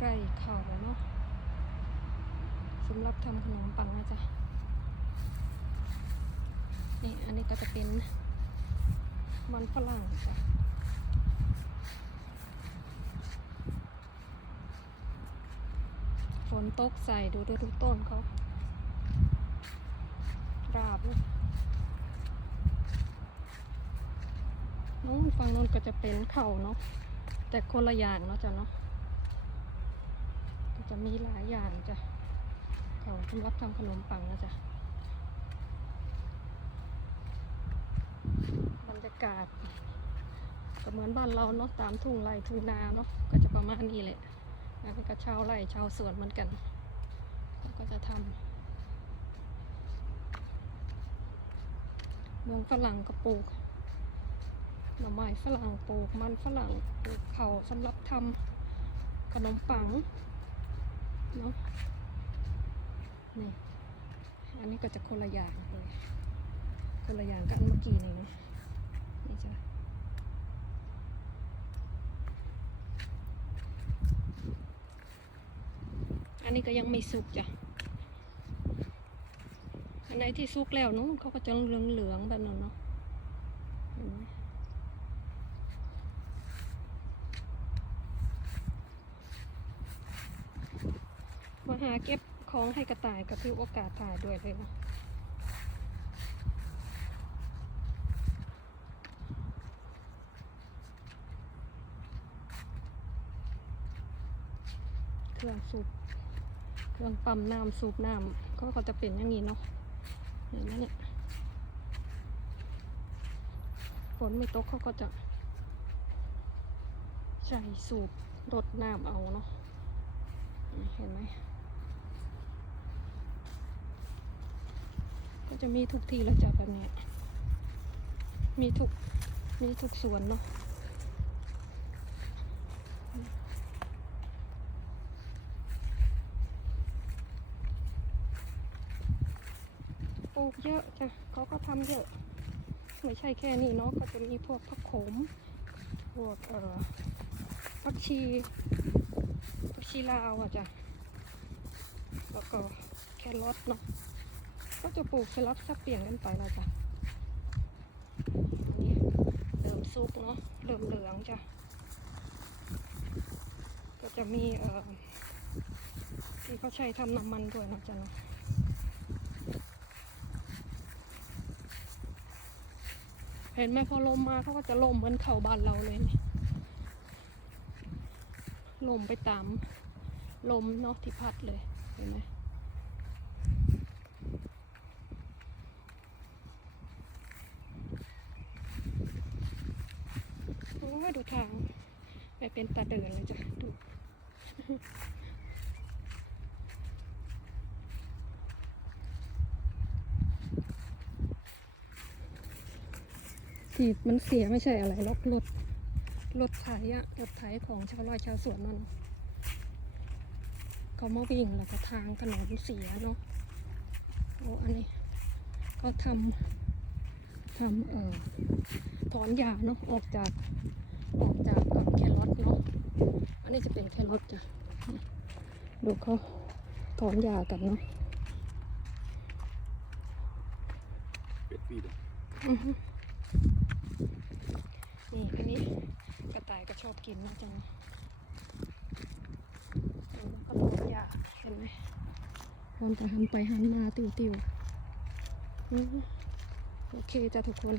ไรเขาเนาะสำหรับทำขนมปังนะจ๊ะนี่อันนี้ก็จะเป็นมันฝรั่งจ้ะฝนตกใส่ดูดูดูต้นเขาราบเลยนู้นฝั่งนู้นก็จะเป็นเข่าเนาะแต่คนละอย่างเนาะจ้ะเนาะ จะมีหลายอย่างจ้ะเขาสำหรับทำขนมปังนะจ๊ะบรรยากาศก็เหมือนบ้านเราเนาะตามทุ่งไร่ทุ่งนาเนาะก็จะประมาณนี้แหละอันนี้ก็ชาวไร่ชาวสวนเหมือนกันเขาก็จะทำเมืองฝรั่งก็ปลูกหน่อไม้ฝรั่งปลูกมันฝรั่งปลูกเขาสำหรับทำขนมปัง เนาะนี่อันนี้ก็จะคนละอย่างเลยคนละอย่างกันเมื่อกี้นี่นะนี่จ้ะอันนี้ก็ยังไม่สุกจ้ะอันไหนที่สุกแล้วเนู้นเขาก็จะเหลืองเหลืองๆแบบนั้นเนาะเห็นไหมมา หาเก็บของให้กระต่ายก็ถือโอกาสถ่ายด้วยเลยเนะเครื่องสูบเครื่องปั๊มน้ำสูบน้ำก็เขาจะเป็นอย่างนี้เนาะเห็นไหมเนี่ยฝนไม่ตกเขาก็จะใส่สูบรดน้ำเอาเนาะเห็นไหม ก็จะมีทุกที่แล้วจ้ะแบบนี้ มีทุก มีทุกสวนเนาะปลูกเยอะจ้ะเขาก็ทำเยอะ ไม่ใช่แค่นี้เนาะก็จะมีพวกผักโขม พวกเอ่อผักชีผักชีลาวอะจ้ะแล้วก็แครอทเนาะ ก็จะปลูกสลับสับเปลี่ยนกันไปและจ้ะเริ่มสุกเนาะเริ่มเหลืองจ้ะก็จะมีเอ่อที่เขาใช้ทำน้ำมันด้วยนะจ้ะเนาะเห็นไหมพอลมมาเขาก็จะลมเหมือนเข่าบ้านเราเลยลมไปตามลมเนาะที่พัดเลยเห็นไหม ยดูทาง ไปเป็นตาเดินเลยจ้ะดูที่มันเสียไม่ใช่อะไรหรอกรถรถไถอะรถไถของชาวไร่ชาวสวนมันเขามาวิ่งแล้วก็ทางถนนเสียเนาะโอ้อันนี้ก็ทำทำเอ่อถอนหญ้าเนาะออกจาก ออกจากเอ่อแครอทเนาะ อันนี้จะเป็นแครอทจ้ะ ดูเขาถอนหญ้ากันเนาะ Ett vidare. อือฮึนี่อันนี้กระต่ายก็ชอบกินนะจังแล้วก็ลดยาเห็นไหมคนจะหันไปหันมาติวติวๆอือฮึโอเคจ้ะทุกคน